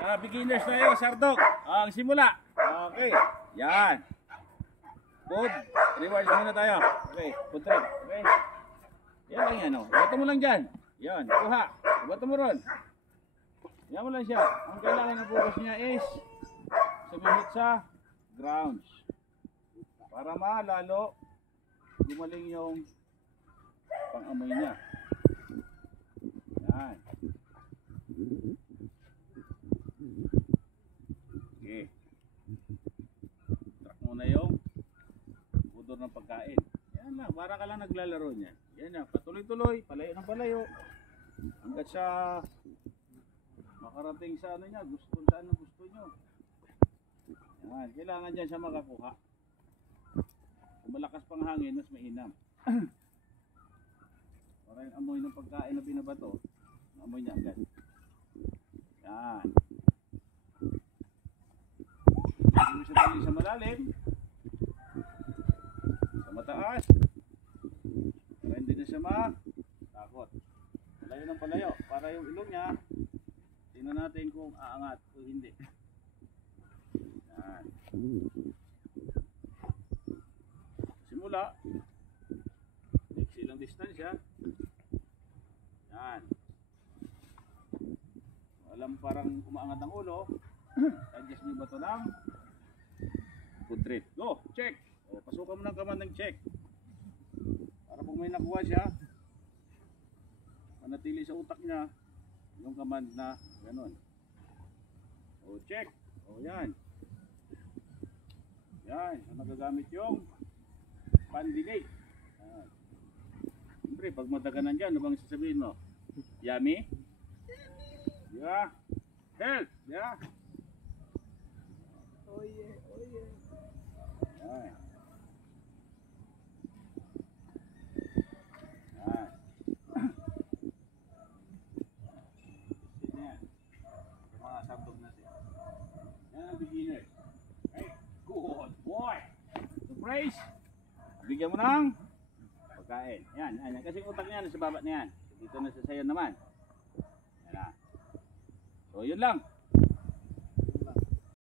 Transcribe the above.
Beginners tayo, Sardok. Ang simula. Okay. Yan. Food rewards muna tayo. Okay. Food trip. Okay. Yan lang yan. Bato mo lang dyan. Yan. Kuha. Bato mo ron. Yan mo lang siya. Ang kailangan ng focus niya is sumihit sa grounds. Para malalo gumaling yung pang-amoy niya. Yan. Okay. Track muna yung pudor ng pagkain. Yan lang, para ka lang naglalaro niya. Yan na, patuloy-tuloy, palayo ng palayo. Hanggat sa makarating sa ano niya, gusto saan ang gusto nyo. Yan, kailangan dyan siya makakuha. Kung malakas pang hangin, mas mainam. Para yung amoy ng pagkain na binabato, amoy niya agad. Yan. Hindi mo siya dali sa malalim, sa mataas, para hindi na siya matakot. Palayo ng palayo, para yung ilong niya, tingnan natin kung aangat o hindi. Yan. Simula, silang distansya. Yan. Alam parang umaangat ang ulo. Adjust mo ba ito lang? Food trip. Go! Check! O, pasukan mo ng command ng check. Para pag may nakuha siya, manatili sa utak niya yung command na ganun. O, check! O, yan. Yan. So, nagagamit yung pan-delay. Siyempre, pag madaganan dyan, ano bang sasabihin mo? Yummy? Yeah. Help! Yeah. Oh yeah, oh yeah. Yan. Yan. Yan. Yung mga sabog natin. Yan ang beginner. Okay? Good boy! Surprise! Bigyan mo ng pagkain. Yan, yan. Kasi utak niya nasa baba na yan. Dito na sa sayo naman. Yan na. So, yun lang.